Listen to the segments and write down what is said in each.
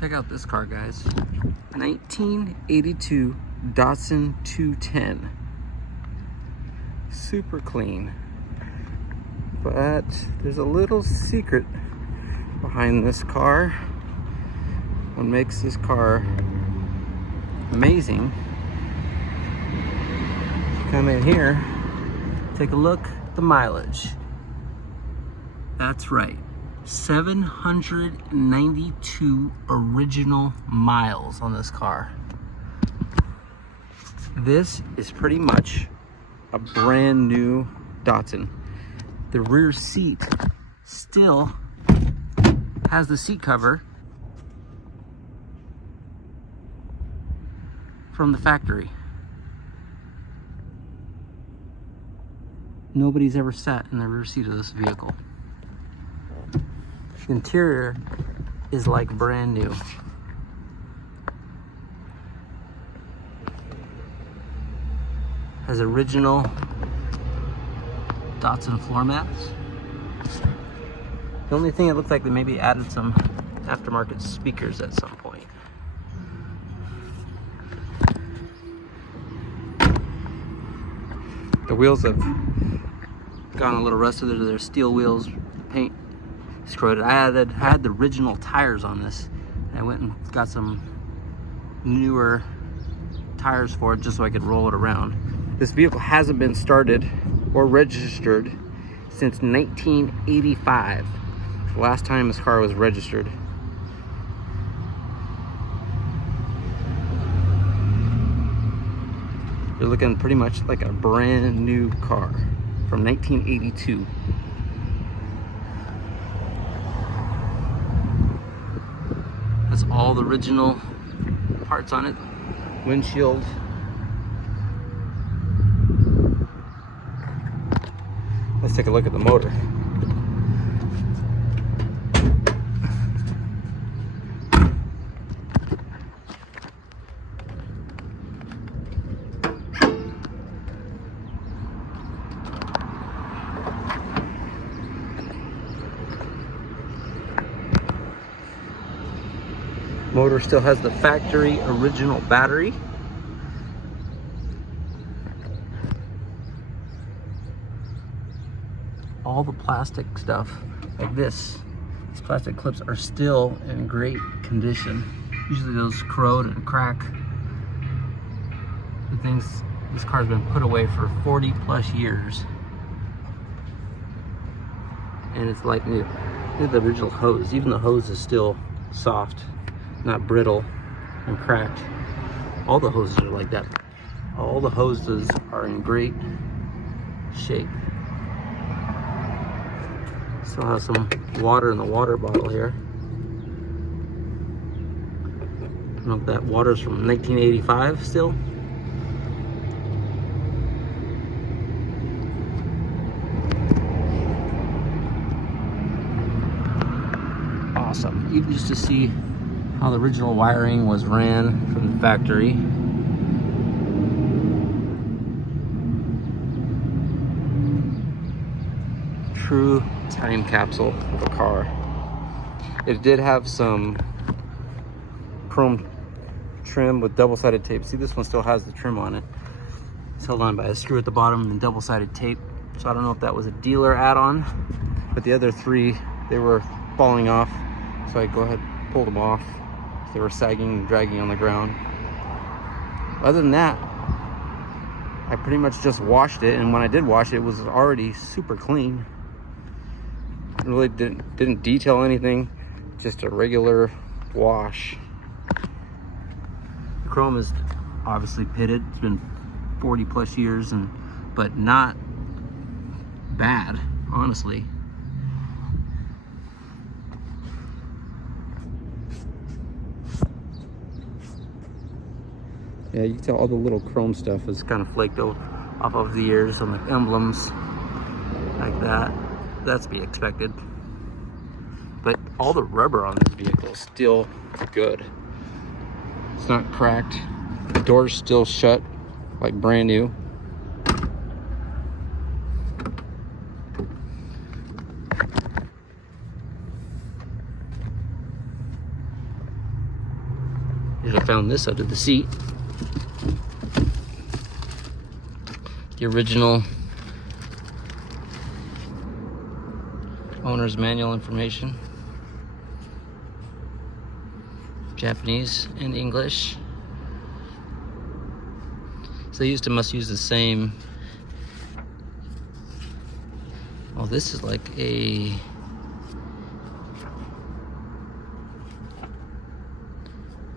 Check out this car, guys. 1982 Datsun 210. Super clean. But there's a little secret behind this car. What makes this car amazing. Come in here, take a look at the mileage. That's right, 792 original miles on this car. This is pretty much a brand new Datsun. The rear seat still has the seat cover from the factory. Nobody's ever sat in the rear seat of this vehicle. The interior is like brand new. Has original Datsun floor mats. The only thing it looks like they maybe added some aftermarket speakers at some point. The wheels have gone a little rusted. They're steel wheels, paint is corroded. I had the original tires on this. I went and got some newer tires for it just so I could roll it around. This vehicle hasn't been started or registered since 1985. The last time this car was registered. You're looking pretty much like a brand new car from 1982. That's all the original parts on it. Windshield. Let's take a look at the motor. Motor still has the factory original battery. All the plastic stuff like these plastic clips are still in great condition. Usually those corrode and crack. The things, this car's been put away for 40 plus years. And it's like new. Look at the original hose. Even the hose is still soft, not brittle and cracked. All the hoses are like that. All the hoses are in great shape. Still have some water in the water bottle here. I don't know if that water's from 1985 still. Awesome. Even just to see how the original wiring was ran from the factory. True time capsule of a car. It did have some chrome trim with double-sided tape. See, this one still has the trim on it. It's held on by a screw at the bottom and double-sided tape. So I don't know if that was a dealer add-on, but the other three, they were falling off. So I go ahead and pulled them off. They were sagging and dragging on the ground. Other than that, I pretty much just washed it, and when I did wash it, it was already super clean. I really didn't detail anything, just a regular wash. The chrome is obviously pitted. It's been 40 plus years, but not bad, honestly. Yeah, you can tell all the little chrome stuff is kind of flaked off of the ears on the emblems like that. That's to be expected. But all the rubber on this vehicle is still good. It's not cracked. The door's still shut, like brand new. I found this under the seat. The original owner's manual information. Japanese and English. So they must use the same. Oh, this is like a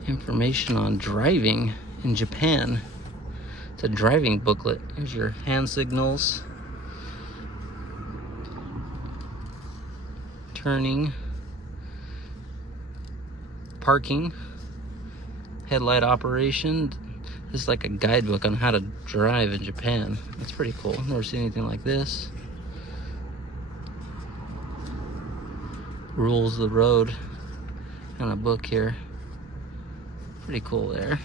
information on driving in Japan. It's a driving booklet. Here's your hand signals, turning, parking, headlight operation. This is like a guidebook on how to drive in Japan. That's pretty cool. Never seen anything like this. Rules of the road kind of book here. Pretty cool there.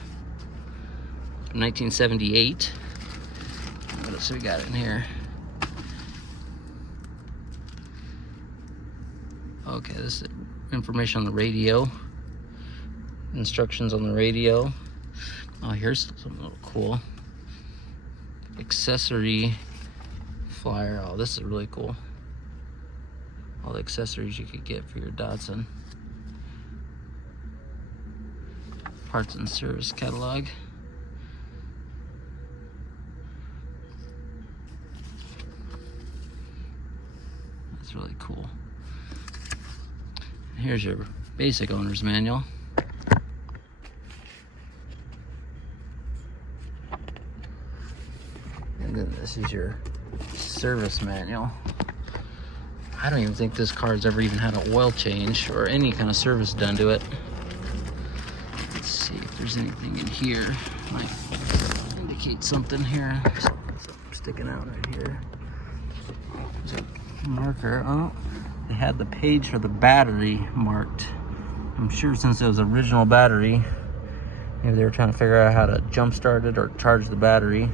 1978. What else we got in here? Okay, this is information on the radio. Instructions on the radio. Oh, here's something a little cool. Accessory flyer. Oh, this is really cool. All the accessories you could get for your Datsun. Parts and service catalog. That's really cool. Here's your basic owner's manual. And then this is your service manual. I don't even think this car's ever even had an oil change or any kind of service done to it. Let's see if there's anything in here. Might indicate something here. Something sticking out right here. There's a marker. Oh, they had the page for the battery marked. I'm sure since it was original battery, maybe they were trying to figure out how to jump start it or charge the battery.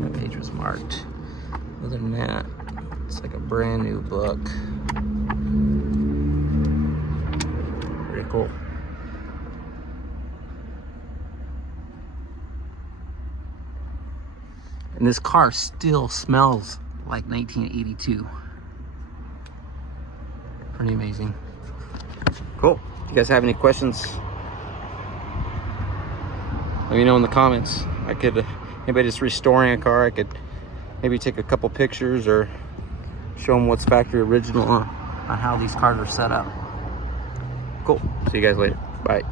That page was marked. Other than that, it's like a brand new book. Pretty cool. And this car still smells like 1982. Pretty amazing. Cool. If you guys have any questions, let me know in the comments. Anybody just restoring a car, I could maybe take a couple pictures or show them what's factory original on how these cars are set up. Cool. See you guys later. Bye.